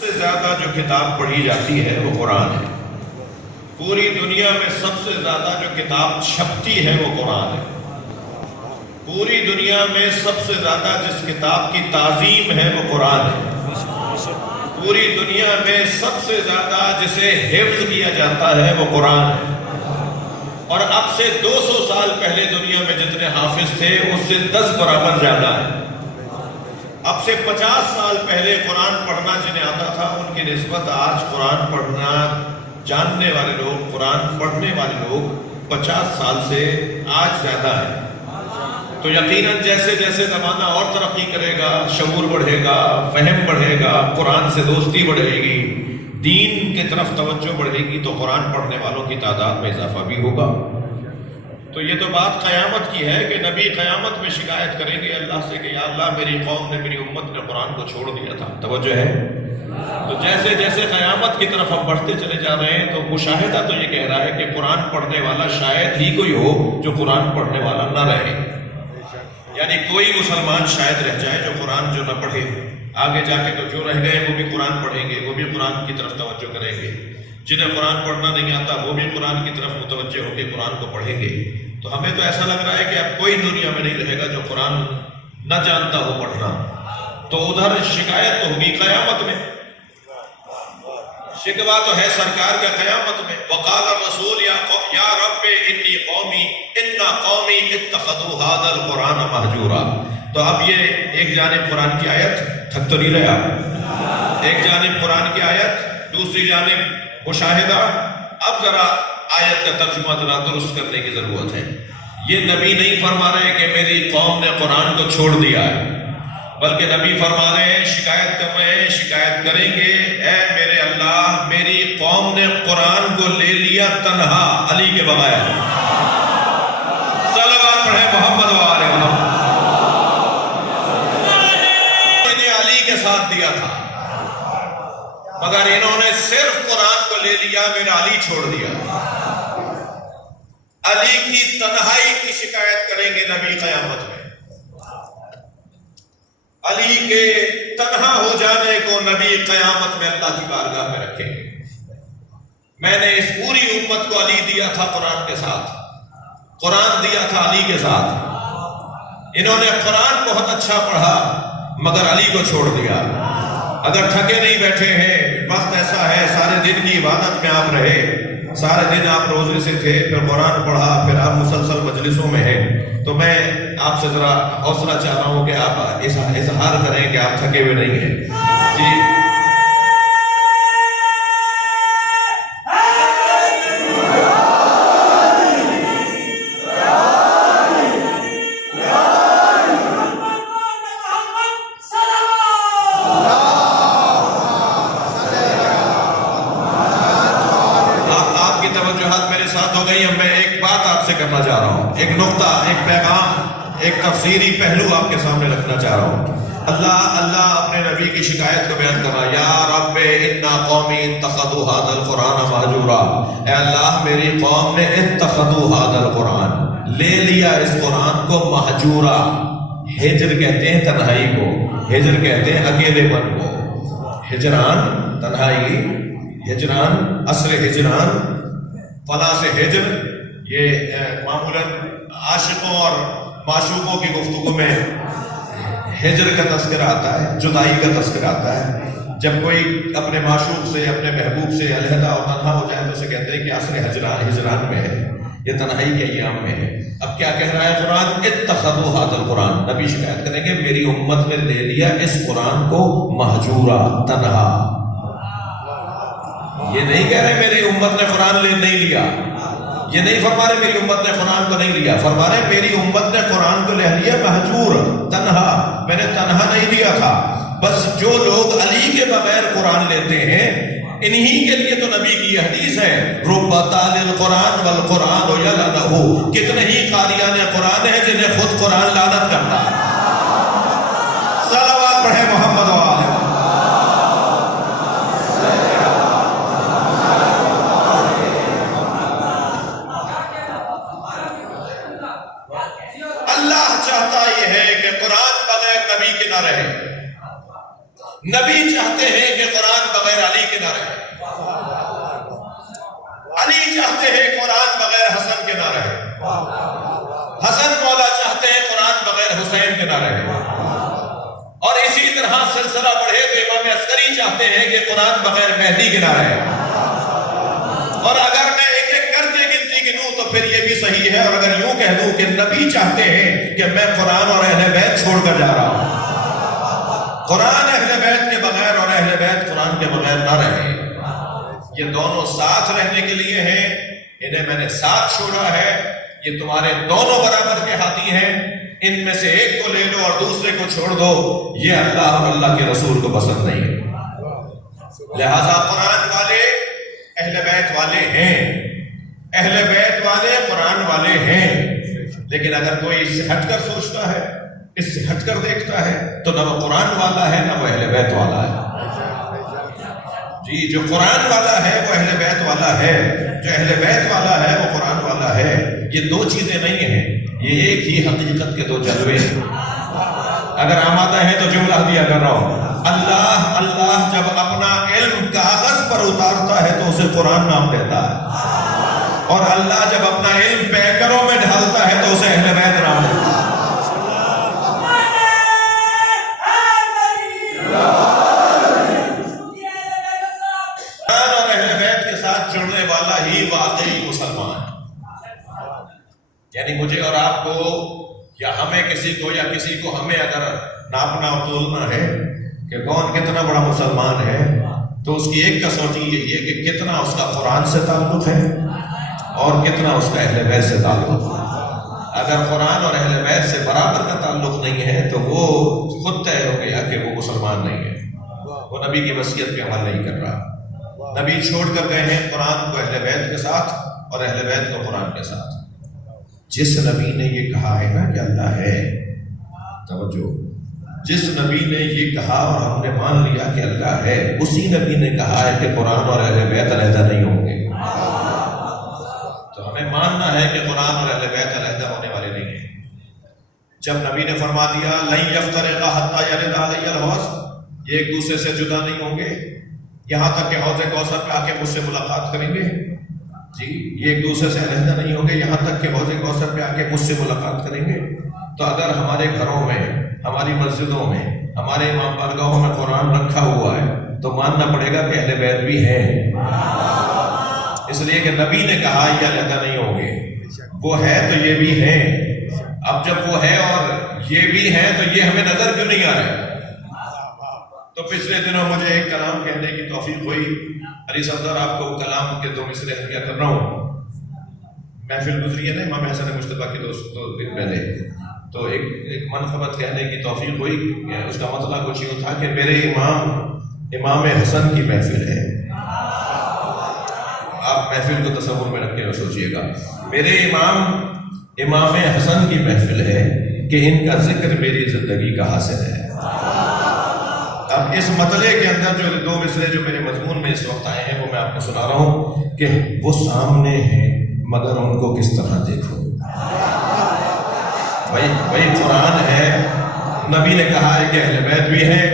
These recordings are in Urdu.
سے زیادہ جو کتاب پڑھی جاتی ہے وہ قرآن ہے۔ پوری دنیا میں سب سے زیادہ جو کتاب چھپتی ہے وہ قرآن ہے۔ پوری دنیا میں سب سے زیادہ جس کتاب کی تعظیم ہے وہ قرآن ہے۔ پوری دنیا میں سب سے زیادہ جسے حفظ کیا جاتا ہے وہ قرآن ہے۔ اور اب سے 200 سال پہلے دنیا میں جتنے حافظ تھے اس سے 10 برابر زیادہ ہے۔ اب سے 50 سال پہلے قرآن پڑھنا جنہیں آتا تھا ان کی نسبت آج قرآن پڑھنا جاننے والے لوگ، قرآن پڑھنے والے لوگ 50 سال سے آج زیادہ ہے۔ تو یقیناً جیسے جیسے زمانہ اور ترقی کرے گا، شعور بڑھے گا، فہم بڑھے گا، قرآن سے دوستی بڑھے گی، دین کی طرف توجہ بڑھے گی، تو قرآن پڑھنے والوں کی تعداد میں اضافہ بھی ہوگا۔ تو یہ تو بات قیامت کی ہے کہ نبی قیامت میں شکایت کریں گے اللہ سے کہ یا اللہ میری قوم نے، میری امت نے قرآن کو چھوڑ دیا تھا۔ توجہ ہے؟ تو جیسے جیسے قیامت کی طرف ہم بڑھتے چلے جا رہے ہیں تو مشاہدہ تو یہ کہہ رہا ہے کہ قرآن پڑھنے والا شاید ہی کوئی ہو جو قرآن پڑھنے والا نہ رہے، یعنی کوئی مسلمان شاید رہ جائے جو قرآن جو نہ پڑھے۔ آگے جا کے تو جو رہ گئے وہ بھی قرآن پڑھیں گے، وہ بھی قرآن کی طرف توجہ کریں گے۔ جنہیں قرآن پڑھنا نہیں آتا وہ بھی قرآن کی طرف متوجہ ہو کے قرآن کو پڑھیں گے۔ تو ہمیں تو ایسا لگ رہا ہے کہ اب کوئی دنیا میں نہیں رہے گا جو قرآن نہ جانتا ہو پڑھنا۔ تو ادھر شکایت تو ہوگی قیامت میں، شکوہ تو ہے سرکار کا قیامت میں۔ وقال الرسول یا رب انی قومی قومی اتخذوا ھذا القرآن مہجورا۔ تو اب یہ ایک جانب قرآن کی آیت، تھک تو نہیں رہے آپ؟ ایک جانب قرآن کی آیت، دوسری جانب مشاہدہ۔ اب ذرا آیت کا ترجمہ ذرا درست کرنے کی ضرورت ہے۔ یہ نبی نہیں فرما رہے کہ میری قوم نے قرآن کو چھوڑ دیا ہے، بلکہ نبی فرما رہے ہیں، شکایت کر رہے ہیں، شکایت کریں گے اے میرے اللہ میری قوم نے قرآن کو لے لیا تنہا، علی کے بغیر۔ صلوات پڑھیں محمد و آل محمد۔ انہیں علی کے ساتھ دیا تھا مگر انہوں نے صرف قرآن کو لے لیا، میرا علی چھوڑ دیا۔ علی کی تنہائی کی شکایت کریں گے نبی قیامت میں۔ علی کے تنہا ہو جانے کو نبی قیامت میں اللہ کی بارگاہ میں رکھیں گے۔ میں نے اس پوری امت کو علی دیا تھا قرآن کے ساتھ، قرآن دیا تھا علی کے ساتھ۔ انہوں نے قرآن بہت اچھا پڑھا مگر علی کو چھوڑ دیا۔ اگر تھکے نہیں بیٹھے ہیں، وقت ایسا ہے سارے دن کی عبادت میں آپ رہے، سارے دن آپ روزے سے تھے، پھر قرآن پڑھا، پھر آپ مسلسل مجلسوں میں ہیں، تو میں آپ سے ذرا حوصلہ چاہ رہا ہوں کہ آپ اظہار کریں کہ آپ تھکے ہوئے نہیں ہیں۔ جی کرنا چاہ رہا ہوں، ایک نقطہ، ایک پیغام، ایک تفسیری پہلو آپ کے سامنے رکھنا چاہ رہا ہوں۔ اللہ اپنے نبی کی شکایت کو بیان کر رہا ہے، یا رب انا قومی اتخذوا ھذا القرآن مہجورا۔ اے اللہ میری قوم نے اتخذوا ھذا القرآن، لے لیا اس قرآن کو مہجورا۔ ہجر کہتے ہیں تنہائی کو، ہجر کہتے ہیں اکیلے پن کو۔ ہجران تنہائی، ہجران اصل ہجران، فلا سے ہجر، یہ معمولاً عاشقوں اور معشوقوں کی گفتگو میں ہجر کا تذکرہ آتا ہے، جدائی کا تذکرہ آتا ہے۔ جب کوئی اپنے معشوق سے، اپنے محبوب سے علیحدہ اور تنہا ہو جائے تو اسے کہتے ہیں کہ عصر ہجران میں ہے، یہ تنہائی کے ایام میں ہے۔ اب کیا کہہ رہا ہے قرآن؟ اتخذوا ھذا القرآن، نبی شکایت کریں گے میری امت نے لے لیا اس قرآن کو مہجورا، تنہا۔ یہ نہیں کہہ رہے میری امت نے قرآن نہیں لیا، یہ نہیں فرما رہے میری امت نے قرآن کو نہیں لیا، فرما رہے میری امت نے قرآن کو لے لیا مہجور، تنہا، میں نے تنہا نہیں دیا تھا۔ بس جو لوگ علی کے بغیر قرآن لیتے ہیں انہی کے لیے تو نبی کی یہ حدیث ہے، رب تال القرآن والقرآن یلعنہ، کتنے ہی قاریان قرآن ہیں جنہیں خود قرآن لعنت کرتا ہے۔ صلوات پڑھیں محمد و آل محمد۔ نبی چاہتے ہیں کہ قرآن کے نہ رہے، علی چاہتے ہیں قرآن بغیر حسن کے نہ رہے، حسن مولا چاہتے ہیں قرآن بغیر حسین کے نہ رہے، اور اسی طرح سلسلہ بڑھے تو امام عسکری چاہتے ہیں کہ قرآن بغیر مہدی کے نہ رہے۔ اور اگر میں ایک ایک کر کے گنتی گنوں تو پھر یہ بھی صحیح ہے، اور اگر یوں کہہ دوں کہ نبی چاہتے ہیں کہ میں قرآن اور اہل بیت چھوڑ کر جا رہا ہوں، قرآن اہل بیت کے بغیر اور اہل بیت قرآن کے بغیر نہ رہے، یہ دونوں ساتھ رہنے کے لیے ہیں، انہیں میں نے ساتھ چھوڑا ہے، یہ تمہارے دونوں برابر کے ہاتھی ہیں، ان میں سے ایک کو لے لو اور دوسرے کو چھوڑ دو، یہ اللہ اور اللہ کے رسول کو پسند نہیں ہے۔ لہذا قرآن والے اہل بیت والے ہیں، اہل بیت والے قرآن والے ہیں، لیکن اگر کوئی اس سے ہٹ کر سوچتا ہے، اس سے ہٹ کر دیکھتا ہے، تو نہ وہ قرآن والا ہے نہ وہ اہل بیت والا ہے۔ جی، جو قرآن والا ہے وہ اہل بیت والا ہے، جو اہل بیت والا ہے وہ قرآن والا ہے۔ یہ دو چیزیں نہیں ہیں، یہ ایک ہی حقیقت کے دو جلوے ہیں۔ اگر آمادہ ہے تو جملہ دیا کر رہا ہوں، اللہ جب اپنا علم کاغذ پر اتارتا ہے تو اسے قرآن نام دیتا ہے، اور اللہ جب اپنا علم پیکروں میں ڈھالتا ہے تو اسے اہل بیت نام دیتا ہے۔ قرآن اور اہل بیت کے ساتھ جڑنے والا ہی واقعی مسلمان ہے۔ یعنی مجھے اور آپ کو یا ہمیں کسی کو یا کسی کو ہمیں اگر ناپنا اور تولنا ہے کہ کون کتنا بڑا مسلمان ہے، تو اس کی ایک کسوٹی یہی ہے کہ کتنا اس کا قرآن سے تعلق ہے اور کتنا اس کا اہل بیت سے تعلق ہے۔ اگر قرآن اور اہل بیت سے برابر کا تعلق نہیں ہے تو وہ خود طے ہو گیا کہ وہ مسلمان نہیں ہے، وہ نبی کی وصیت پہ عمل نہیں کر رہا۔ نبی چھوڑ کر گئے ہیں قرآن کو اہل بیت کے ساتھ اور اہل بیت کو قرآن کے ساتھ۔ جس نبی نے یہ کہا ہے نا کہ اللہ ہے، توجہ، جس نبی نے یہ کہا اور ہم نے مان لیا کہ اللہ ہے، اسی نبی نے کہا ہے کہ قرآن اور اہل بیت علیحدہ نہیں ہوں گے۔ تو ہمیں ماننا ہے کہ قرآن اور اہل بیت علیحدہ ہونے والے نہیں ہیں۔ جب نبی نے فرما دیا لن یفترقا حتی یرد علی الحوض، یہ ایک دوسرے سے جدا نہیں ہوں گے یہاں تک کہ حوض کوثر پہ آ کے مجھ سے ملاقات کریں گے، جی یہ ایک دوسرے سے علیحدہ نہیں ہوں گے یہاں تک کہ حوض کوثر پہ آ کے مجھ سے ملاقات کریں گے۔ تو اگر ہمارے گھروں میں، ہماری مسجدوں میں، ہمارے امام بارگاہوں میں قرآن رکھا ہوا ہے تو ماننا پڑے گا کہ اہل بیت بھی ہیں، اس لیے کہ نبی نے کہا یہ علیحدہ نہیں ہوں گے، وہ ہے تو یہ بھی ہیں۔ اب جب وہ ہے اور یہ بھی ہیں تو یہ ہمیں نظر کیوں نہیں آ رہا؟ تو پچھلے دنوں مجھے ایک کلام کہنے کی توفیق ہوئی، علی صدر آپ کو کلام کے دو مصرے ہدیہ کر رہا ہوں۔ محفل گزری ہے نا امام حسن مجتبیٰ کی دو دن پہلے، تو ایک منقبت کہنے کی توفیق ہوئی، اس کا مطلب کچھ یوں تھا کہ میرے امام حسن کی محفل ہے۔ آپ محفل کو تصور میں رکھ کے سوچئے گا، میرے امام حسن کی محفل ہے کہ ان کا ذکر میری زندگی کا حاصل ہے۔ اب اس مطلع کے اندر جو دو مصرے جو میرے مضمون میں اس وقت آئے ہیں وہ میں آپ کو سنا رہا ہوں کہ وہ سامنے ہیں مگر ان کو کس طرح دیکھو۔ بھائی قرآن ہے، نبی نے کہا ہے کہ اہل بیت بھی ہیں،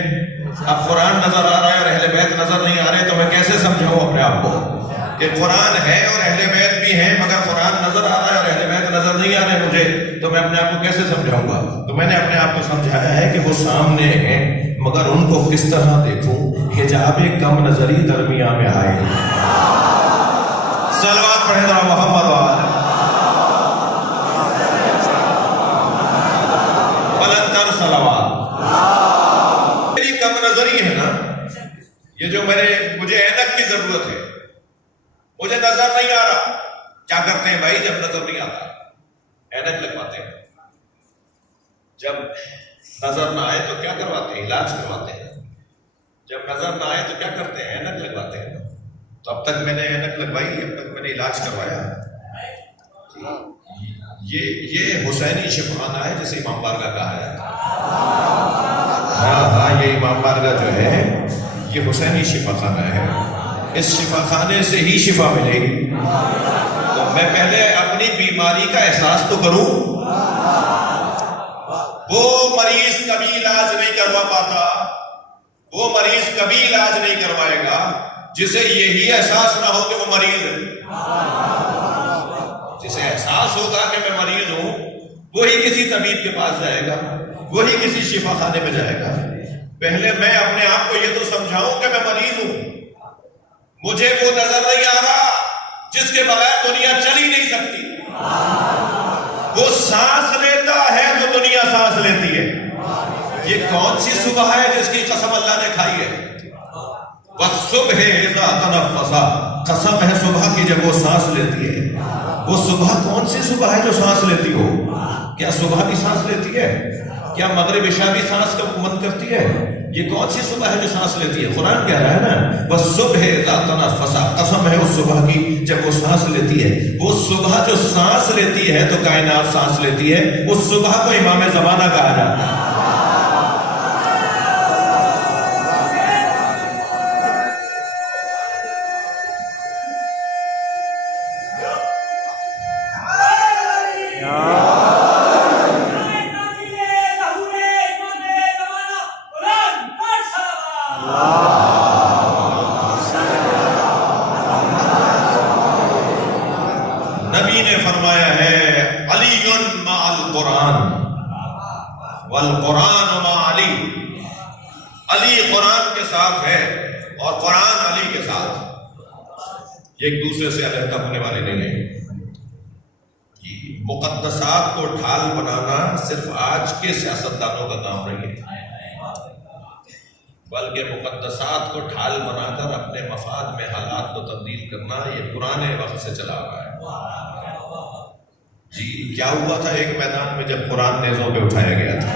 اب قرآن نظر آ رہا ہے اور اہل بیت نظر نہیں آ رہے، تو میں کیسے سمجھاؤں اپنے آپ کو کہ قرآن ہے اور اہل بیت بھی ہیں مگر قرآن نظر آ رہا ہے اور اہل بیت نظر نہیں آ رہے مجھے، تو میں اپنے آپ کو کیسے سمجھاؤں گا؟ تو میں نے اپنے آپ کو سمجھایا ہے کہ وہ سامنے ہیں مگر ان کو کس طرح دیکھوں، حجاب کم نظری درمیان میں آئے۔ صلوات پڑھے ذرا محمد وآلہ، بلندر صلوات۔ میری کم نظری ہے نا، یہ جو مجھے اینک کی ضرورت ہے، مجھے نظر نہیں آ رہا، کیا کرتے ہیں بھائی جب نظر نہیں آتا؟ اینک لگواتے ہیں۔ جب نظر نہ آئے تو کیا کرواتے ہیں؟ علاج کرواتے ہیں۔ جب نظر نہ آئے تو کیا کرتے ہیں؟ اینک لگواتے ہیں۔ تو اب تک میں نے اینک لگوائی، اب تک میں نے علاج کروایا۔ یہ حسینی شفاخانہ ہے جسے امام بارگاہ کہا جاتا ہے۔ ہاں یہ امام بارگاہ جو ہے یہ حسینی شفاخانہ ہے، اس شفاخانے سے ہی شفا ملے گی۔ تو میں پہلے اپنی بیماری کا احساس تو کروں۔ وہ مریض کبھی علاج نہیں کروا پاتا، وہ مریض کبھی علاج نہیں کروائے گا جسے یہی احساس نہ ہو کہ وہ مریض ہے، جسے احساس ہوگا کہ میں مریض ہوں، وہی کسی طبیب کے پاس جائے گا، وہی کسی شفا خانے میں جائے گا۔ پہلے میں اپنے آپ کو یہ تو سمجھاؤں کہ میں مریض ہوں، مجھے وہ نظر نہیں آ رہا جس کے بغیر دنیا چل ہی نہیں سکتی، وہ سانس لیتا ہے جو دنیا سانس لیتی ہے۔ یہ کون سی صبح ہے جس کی قسم اللہ نے کھائی ہے؟ وَالصُّبْحِ إِذَا تَنَفَّسَ، قسم ہے صبح کی جب وہ سانس لیتی ہے۔ وہ صبح کون سی صبح ہے جو سانس لیتی ہو؟ کیا صبح بھی سانس لیتی ہے؟ کیا مغرب عشاء بھی سانس کا مند کرتی ہے؟ یہ کون سی صبح ہے جو سانس لیتی ہے؟ قرآن کہہ رہا ہے نا وَالصُّبْحِ إِذَا تَنَفَّسَ، قسم ہے اس صبح کی جب وہ سانس لیتی ہے۔ وہ صبح جو سانس لیتی ہے تو کائنات سانس لیتی ہے، اس صبح کو امام زمانہ کہا جاتا ہے۔ نبی نے فرمایا ہے علی مع القرآن والقرآن مع علی، علی قرآن کے ساتھ ہے اور قرآن علی کے ساتھ، ایک دوسرے سے علیحدہ ہونے والے نہیں ہیں۔ مقدسات کو ڈھال بنانا صرف آج کے سیاستدانوں کا کام نہیں ہے، بلکہ مقدسات کو ڈھال بنا کر اپنے مفاد میں حالات کو تبدیل کرنا یہ پرانے وقت سے چلا آ رہا ہے۔ جی کیا ہوا تھا ایک میدان میں جب قرآن نیزوں پہ اٹھایا گیا تھا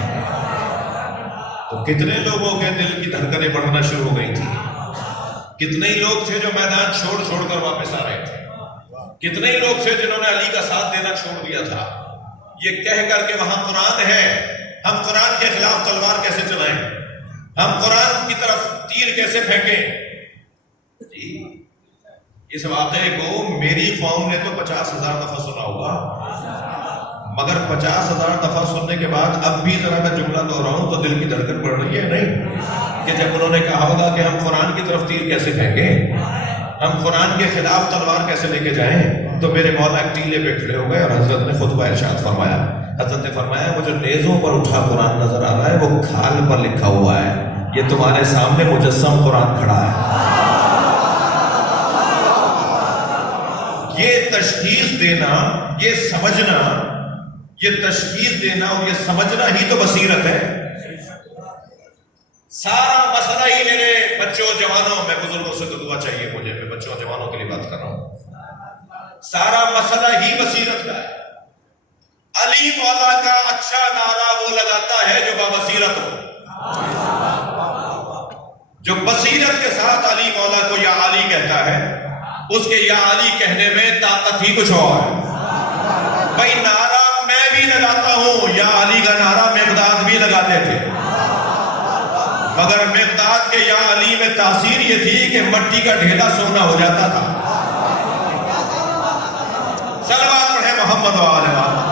تو کتنے لوگوں کے دل کی دھڑکنیں بڑھنا شروع ہو گئی تھی، کتنے ہی لوگ تھے جو میدان چھوڑ چھوڑ کر واپس آ رہے تھے، کتنے ہی لوگ تھے جنہوں نے علی کا ساتھ دینا چھوڑ دیا تھا، یہ کہہ کر کے وہاں قرآن ہے، ہم قرآن کے خلاف تلوار کیسے چلائیں، ہم قرآن کی طرف تیر کیسے پھینکیں۔ جی اس واقعے کو میری قوم نے تو 50,000 دفعہ سنا ہوگا، مگر 50,000 دفعہ سننے کے بعد اب بھی ذرا میں جملہ دہراؤں تو دل کی دھڑکن بڑھ رہی ہے نہیں کہ جب انہوں نے کہا ہوگا کہ ہم قرآن کی طرف تیر کیسے پھینکیں، ہم قرآن کے خلاف تلوار کیسے لے کے جائیں، تو میرے مولا ایک ٹیلے پہ کھڑے ہو گئے اور حضرت نے خطبہ ارشاد فرمایا۔ حضرت نے فرمایا وہ جو نیزوں پر اٹھا قرآن نظر آ رہا ہے وہ کھال پر لکھا ہوا ہے، یہ تمہارے سامنے مجسم قرآن کھڑا ہے۔ یہ تشخیص دینا، یہ سمجھنا، یہ تشخیص دینا اور یہ سمجھنا ہی تو بصیرت ہے۔ سارا مسئلہ ہی میرے بچوں جوانوں، میں بزرگوں سے تو دعا چاہیے مجھے، میں بچوں جوانوں کے لیے بات کر رہا ہوں، سارا مسئلہ ہی بصیرت کا ہے۔ علی مولا کا اچھا نعرہ وہ لگاتا ہے جو بابصیرت ہو، جو بصیرت کے ساتھ علی مولا کو یا علی کہتا ہے، اس کے یا علی کہنے میں طاقت ہی کچھ اور ہے۔ بھائی نعرہ میں بھی لگاتا ہوں، یا علی کا نعرہ مقداد بھی لگاتے تھے، مگر مقداد کے یا علی میں تاثیر یہ تھی کہ مٹی کا ڈھیلا سونا ہو جاتا تھا۔ صلوات پڑھیں محمد و آل محمد۔